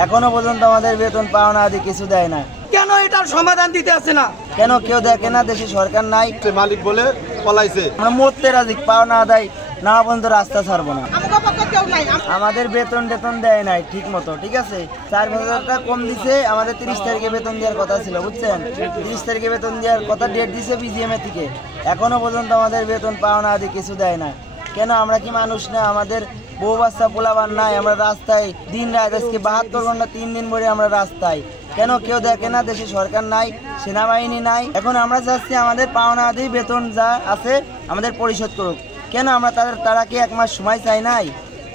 এখনো পর্যন্ত আমাদের বেতন পাওনা আদি কিছু দেয় না। কেন এটার সমাধান দিতে আসে না? কেন কেউ দেখে না? দেশে সরকার নাই, মালিক বলে পলাইছে। আমরা মরতে রাজি, পাওনা আদায় না পর্যন্ত রাস্তা ছাড়বো না। আমাদের বেতন দেয় নাই ঠিক মতো, ঠিক আছে। 4,000 টাকা কম দিছে। আমাদের 30 তারিখে বেতন দেওয়ার কথা ছিল, বুঝছেন। 30 তারিখে বেতন দেওয়ার কথা ডেট দিছে বিজিএম থেকে। এখনো পর্যন্ত আমাদের বেতন পাওনা আদি কিছু দেয় না। কেন? আমরা কি মানুষ না? আমাদের বউ বাচ্চা পোলাবান নাই? আমরা রাস্তায় দিন রাত, আজকে 72 ঘন্টা 3 দিন ভরে আমরা রাস্তায়। কেন কেউ দেখে না? দেশে সরকার নাই, সেনাবাহিনী নাই। এখন আমরা চাচ্ছি আমাদের পাওনা আদি বেতন যা আছে আমাদের পরিশোধ করুক। কেন আমরা তারা কি 1 মাস সময় চাই নাই?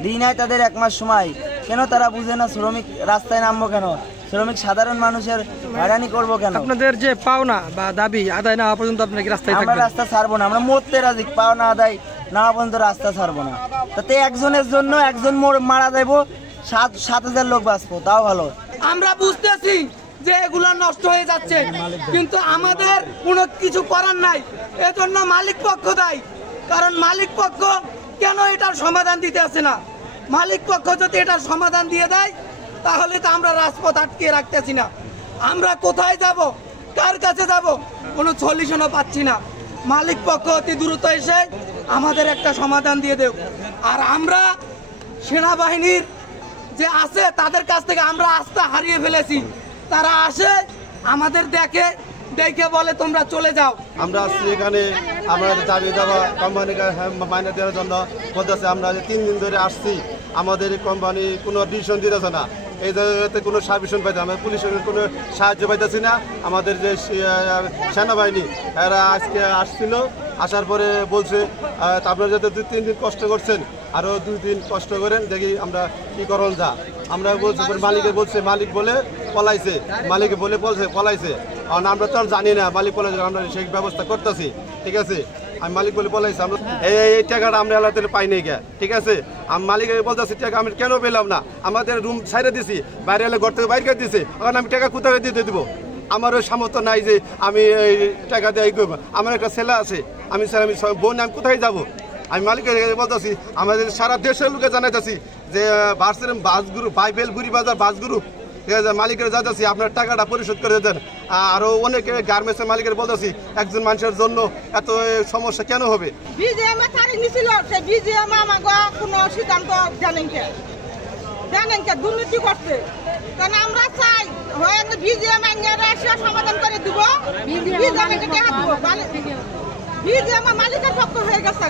দিই নাই তাদের 1 মাস সময়। কেন তারা বুঝে না? শ্রমিক রাস্তায় নামবো কেন? শ্রমিক সাধারণ মানুষের হয়রানি করবো কেন? আপনাদের যে পাওনা বা দাবি আদায় না হওয়া পর্যন্ত আপনারা কি রাস্তায় থাকবেন? আমরা রাস্তা ছাড়বো না। আমরা মরতে রাজি, পাওনা আদায় না পর্যন্ত রাস্তা ছাড়বো না। তাতে একজনের জন্য একজন মারা যাবো, 7,000 লোক বাঁচবো, তাও ভালো। আমরা বুঝতেছি যে এগুলো নষ্ট হয়ে যাচ্ছে, কিন্তু আমাদের কোনো কিছু করার নাই। এজন্য মালিক পক্ষ দায়ী। কারণ মালিক পক্ষ কেন এটার সমাধান দিতে আসে না? মালিক পক্ষ যদি এটার সমাধান দিয়ে দেয় তাহলে তো আমরা রাজপথ আটকে রাখতেছি না। আমরা কোথায় যাব, কার কাছে যাব, কোনো সলিউশনও পাচ্ছি না। মালিক পক্ষ অতি দ্রুত এসে আমাদের একটা সমাধান দিয়ে দেব। আর আমরা সেনাবাহিনীর যে আছে তাদের কাছ থেকে আমরা আস্থা হারিয়ে ফেলেছি। তারা আসে আমাদের দেখে বলে তোমরা চলে যাও। আমরা আসছি এখানে আমাদের দাবি দেওয়া কোম্পানিকে মাইনে দেওয়ার জন্য বলতেছে। আমরা 3 দিন ধরে আসছি, আমাদের কোম্পানি কোনো ডিসিশন দিতেছে না। এই জায়গাতে কোনো সার্ভিশন পাইতে, আমাদের পুলিশের কোনো সাহায্য পাইতেছি না। আমাদের যে সেনাবাহিনী এরা আজকে আসছিল, আসার পরে বলছে আপনারা যাতে 2-3 দিন কষ্ট করছেন, আরও 2 দিন কষ্ট করেন, দেখি আমরা কী করণ যা। আমরা বলছি, মালিকে বলছে মালিক বলে পলাইছে, মালিকে বলে পলাইছে। কারণ আমরা তো আর জানি না মালিক পলাইছে, আমরা সেই ব্যবস্থা করতেছি, ঠিক আছে। আমি মালিক বলে পলাইছি, আমরা এই টাকাটা আমরা আল্লাহ তাআলা পাই নাই গে, ঠিক আছে। আমি মালিক বলতেছি টাকা আমি কেন পেলাম না? আমাদের রুম ছাইড়ে দিছি, বাইরে এলে ঘর থেকে বাইরে করে দিছে, এখন আমি টাকা কোথায় দিতে দিব? আমার ওই সামর্থ্য নাই যে আমি এই টাকা দিয়ে করবো। আমার একটা ছেলে আছে, আমি বোন, আমি কোথায় যাব? আমি মালিকের বলতেছি, আমাদের সারা দেশের লোকে জানাইতেছি যে বাসগুরু বাইবেল বুড়ি বাজার বাসগুরু, ঠিক আছে, মালিকের যাচ্ছি আপনার টাকাটা পরিশোধ করে দেন। আরো অনেকে গার্মেন্টসের মালিকের বলতেছি একজন মানুষের জন্য এত সমস্যা কেন হবে? বিজিএম তারিখ নিছিল, সেই বিজিএম আমাকে কোনো সিদ্ধান্ত জানেন কে দুর্নীতি করছে। কারণ আমরা চাই হয়তো বিজিএম এসে সমাধান করে দিব, বিজিএম মালিকের পক্ষ হয়ে গেছে,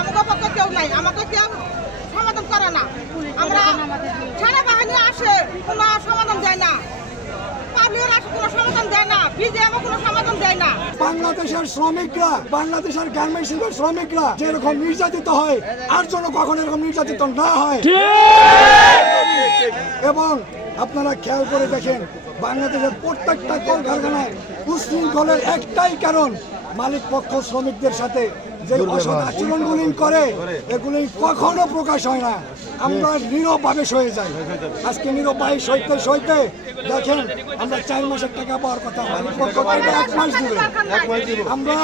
আমাকে পক্ষ কেউ নাই, আমাকে কেউ সমাধান করে না। আমরা সেনাবাহিনী আসে কোনো সমাধান দেয় না, পাবলিকের আসে কোনো সমাধান দেয় না, বিজিএম কোনো সমাধান দেয় না। বাংলাদেশের শ্রমিকরা, বাংলাদেশের গার্মেন্টসের শ্রমিকরা যেরকম নির্যাতিত হয় আর যেন কখনো এরকম নির্যাতিত না হয়। এবং আপনারা খেয়াল করে দেখেন, বাংলাদেশের প্রত্যেকটা কলকারখানায় উশৃঙ্খলের একটাই কারণ, মালিক পক্ষ শ্রমিকদের সাথে যে অসৎ আচরণগুলি করে এগুলি কখনো প্রকাশ হয় না। আমরা নীরবভাবে সয়ে যাই। আজকে নীরবভাবে সইতে দেখেন আমরা 4 মাসের টাকা পাওয়ার কথা, মালিক পক্ষ 1 মাস দিবে। আমরা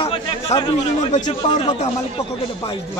সার্ভিস দিনের বেশি পাওয়ার কথা, মালিক পক্ষ 22 দিবে।